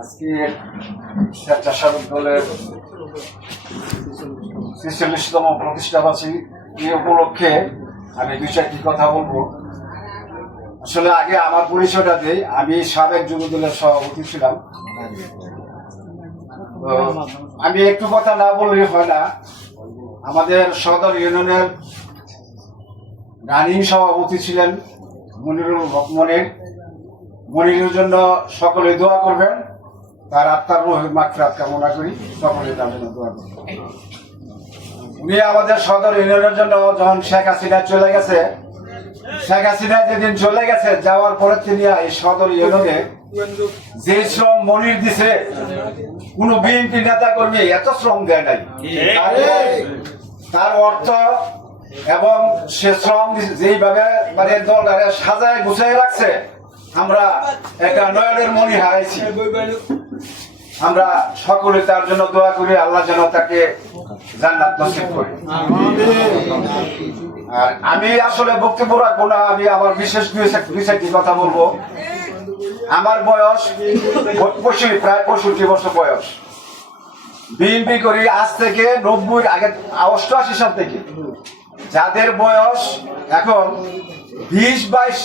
আজকে স্বেচ্ছাসেবক দলের ছেচল্লিশতম প্রতিষ্ঠাবাসী এই উপলক্ষে আমি দু চারটি কথা বলব। আসলে আগে আমার পরিচয়টা দেই। আমি সাবেক যুব দলের সভাপতি ছিলাম। আমি একটু কথা না বললে হয় না। আমাদের সদর ইউনিয়নের রানিং সভাপতি ছিলেন মনিরুল হক মনির। মনিরের জন্য সকলে দোয়া করবেন। তার আত্মার রোহের মাত্রাত কামনা করি সকলে তার জন্য দোয়া করবেন উনি আমাদের সদর ইউনিয়নের জন্য যখন শেখ হাসিনা চলে গেছে শেখ হাসিনা যেদিন চলে গেছে যাওয়ার পরে তিনি এই সদর ইউনিয়নে যে শ্রম মনির দিছে কোন বিএনপি নেতা কর্মী এত শ্রম দেয় নাই। তার- তার অর্থ এবং সে শ্রম যেইভাবে মানে দলটারে সাজায় গুছাই রাখছে আমরা একটা নয়নের মনি হারাইছি। আমরা সকলে তার জন্য দোয়া করি, আল্লাহ যেন তাকে জান্নাত নসিব করে। আর আমি আসলে বক্তব্য রাখব না, আমি আমার বিশেষ দুই কথা বলব। আমার বয়স পঁয়ষট্টি প্রায় পঁয়ষট্টি বছর বয়স। বিএনপি করি আজ থেকে নব্বই, আগে অষ্টআশি সাল থেকে। যাদের বয়স এখন বিশ, বাইশ,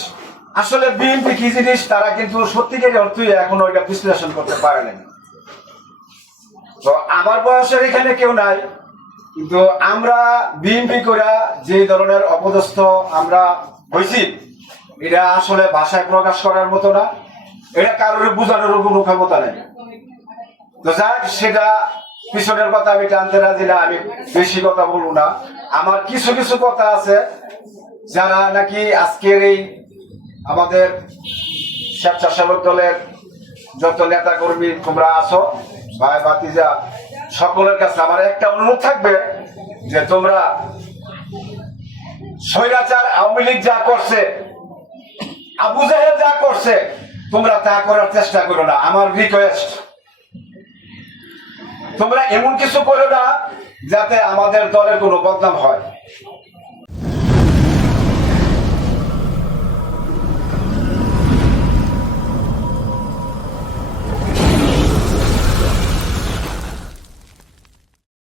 আসলে বিএনপি কি জিনিস, তারা কিন্তু সত্যিকারই অর্থই এখন ওইটা বিশ্লেষণ করতে পারে না তো আমার বয়সের এখানে কেউ নাই, কিন্তু আমরা বিএনপি করে যে ধরনের অপদস্থ আমরা হয়েছি এটা আসলে ভাষায় প্রকাশ করার মতো না, এটা কারোর বোঝানোর কোনো ক্ষমতা নেই। তো যাক, সেটা পিছনের কথা আমি টানতে রাজি না, আমি বেশি কথা বলব না। আমার কিছু কিছু কথা আছে, যারা নাকি আজকের এই আমাদের স্বেচ্ছাসেবক দলের যত নেতা কর্মী তোমরা আছো ভাই বাতিজা সকলের কাছে আমার একটা অনুরোধ থাকবে যে তোমরা স্বৈরাচার আওয়ামী লীগ যা করছে, আবু জাহেল যা করছে, তোমরা তা করার চেষ্টা করো না, আমার রিকোয়েস্ট তোমরা এমন কিছু করো না যাতে আমাদের দলের কোনো বদনাম হয়।